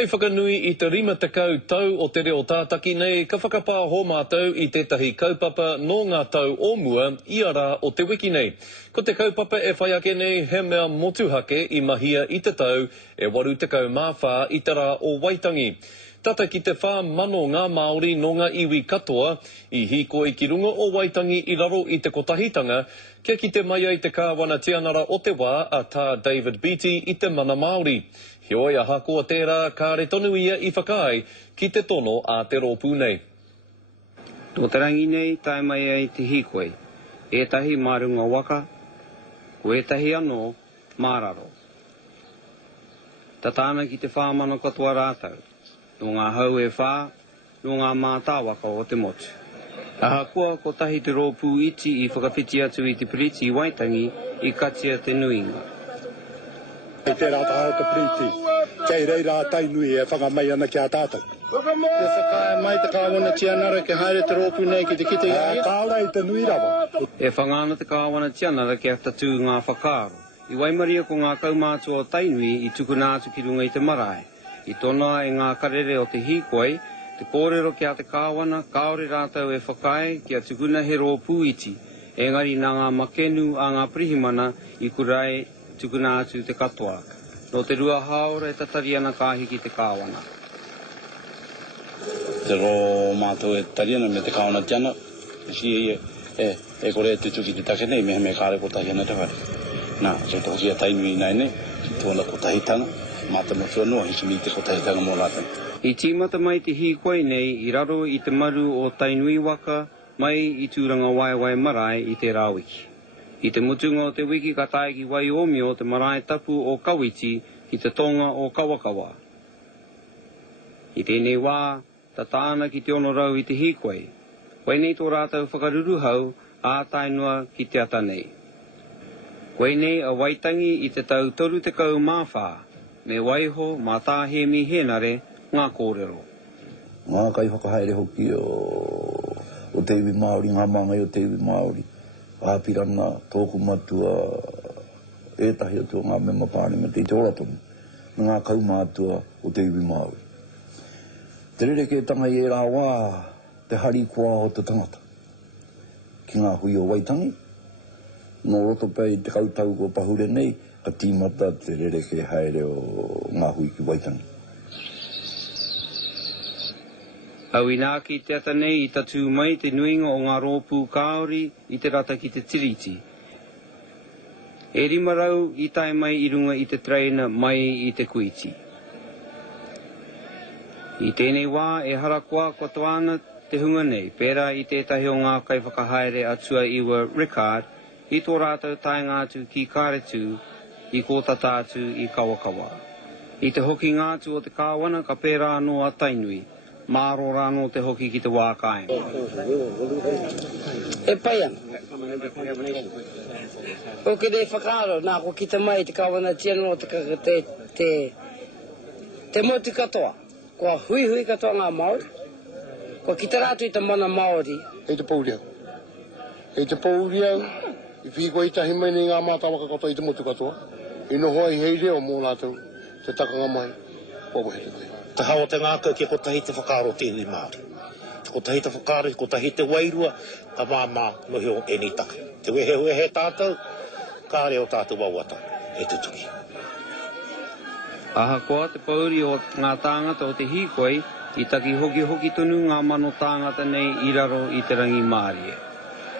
Hei whakanui I te rima tekau tau o te reo tātaki nei, ka whakapā ho mātou I tētahi kaupapa no ngā tau o mua I a rā o te wiki nei. Ko te kaupapa e whai ake nei he mea motuhake I mahia I te tau e 80 mawhā I te rā o Waitangi. Tata ki te whā mano ngā Māori no ngā iwi katoa I hikoi ki runga o Waitangi I raro I te kotahitanga, kia ki te mai ai te kāwana tianara o te wā a tā David Beattie I te mana Māori. Heoi aha koa tērā ka re tonu ia I whakai ki te tono a te rōpū nei. Tō tarangi nei tai mai ai te hikoi, etahi marunga waka, ko etahi anō māraro. Tatāna ki te whāmana katoa rātau, no ngā hau e whā, no ngā mātāwaka o te motu. Aha koa ko tahi te rōpū iti I whakawhiti atu I te piriti I Waitangi I katia te nuinga. E te rata hao te priti, kei rei rā tainui e whakamai ana kia tātou. Te whakae mai te kāwana tianara ke haere te rōpū nei ki te kite ia. Kāora I te nui rawa. E whangana te kāwana tianara ke tatu ngā whakaro. I waimaria ko ngā kaumātua o tainui I tukuna atu ki runga I te marae. I tona e ngā karere o te hikoi, te kōrero kia te kāwana, kaore rātau e whakae kia tukuna he rōpū iti. Engari nā ngā makenu a ngā prihimana I kurai tukuna atu te katoa. No te rua haora e tatari ana kāhi ki te kāwana. Te ro mātou e tari ana me te kāwana tiana. E kore te tuki te take nei, mehe me kāre ko tahi ana te whare. Nā, so tō kia tainui nai nei, ki tōna ko tahitanga, māta mo whanua, hisi mi te ko tahitanga mō rātana. I tīmata mai te hikoi nei, I raro I te maru o tainui waka, mai I tūranga waiwai marae I te rāwiki. I te mutunga o te wiki ka tae ki Waiomi o te marae tapu o Kawiti ki te tonga o Kawakawa. I tēnei wā, ta tāna ki te ono rau I te hikoi. Koe nei tō rātau whakaruru hau, a tainua ki te ata nei. Koe nei a Waitangi I te tau toru te kau mawhā, me waiho mā tāhemi henare ngā kōrero. Ngā kai whakahaere hoki o te iwi Māori, ngā māngai o te iwi Māori. Āpirana, tōku matua, ētahi atua ngā mema pāne me te ōratonu, ngā kaumātua o te iwi Māori. Te rereke tanga I rā wā, te hari kua o te tangata. Ki ngā hui o Waitangi, no roto pei te kautau ko pahure nei, ka tīmata te rereke haere o ngā hui ki Waitangi. Au inā ki te ata nei I tatu mai te nuinga o ngā rōpū kāori I te rata ki te tiriti. E rimarau I tae mai I runga I te traina mai I te kuiti. I tēnei wā e harakoa kotoana te hunga nei, pērā I tētahi o ngā kai whakahaere atua iwa Ricard, I tō rātau tae ngātu ki Kāretu, I kōtata atu I Kawakawa. I te hoki ngātu o te kāwana ka pērā no a tainui. Māro rāno te hoki ki te wākai. E pai ana. O ke rei whakaaro, nā ko kita mai te kāwana tianara o te motu katoa. Kua hui katoa ngā Māori. Kua kita rātu I te mana Māori. E te pauria. E te pauria, I whiko I tahi mai ni ngā mātawaka katoa I te motu katoa. I noho ai hei reo mō rātou, te takanga mai, pogo he te mai. Te hao te ngākau ki kotahi te whakaaro te iwi Māori. Te kotahi te whakaaro, kotahi te wairua, ka māmā nohi o eni taka. Te wehe tātou, ka reo tātou wauata, e te tuki. Aha koa te pauri o ngā tāngata o te hikoi, I taki hoki tonu ngā mano tāngata nei I raro I te rangi Māori.